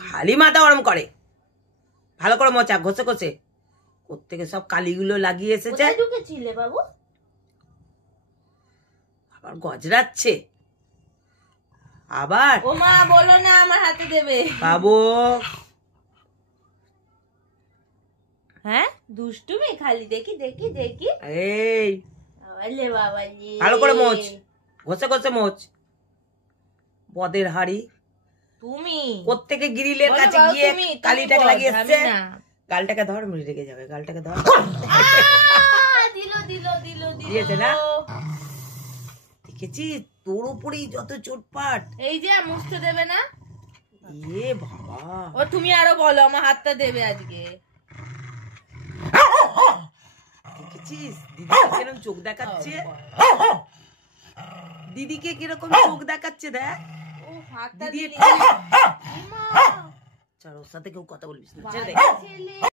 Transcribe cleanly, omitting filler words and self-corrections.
খালি মাথা গরম করে। ভালো করে মোচা, ঘষে ঘষে। কোত্থেকে সব কালিগুলো লাগিয়ে এসেছে। ঢুকেছিলে বাবু? আবার গজরাচ্ছে। আবার ও মা বলো না আমার হাতে দেবে। বাবু হ্যাঁ দুষ্টুমি খালি, দেখি দেখি দেখি। এই আলে বাবা জি, ভালো করে মোচ, ঘষে ঘষে মোচ। বদের হাড়ি তুমি কোত্থেকে গ্রিলের কাছে গিয়ে কালিটাকে লাগিয়ে এসছে। গালটাকে ধর, মুড়ি রেগে যাবে। গালটাকে ধর। দিল দিল দিল দিয়েছে না? দেখেছি তোর উপরেই যত চোটপাট। এই যে মুছতে দেবে না? ইয়ে বাবা, ও তুমি আরো বলো আমার হাতটা দেবে আজকে। দেখেছিস দিদিকে কিরকম চোখ দেখাচ্ছে। দিদিকে কিরকম চোখ দেখাচ্ছে দেখ। ও হাতটা দিদি দিলি। চল ওর সাথে কেউ কথা বলবিস না। ছেলে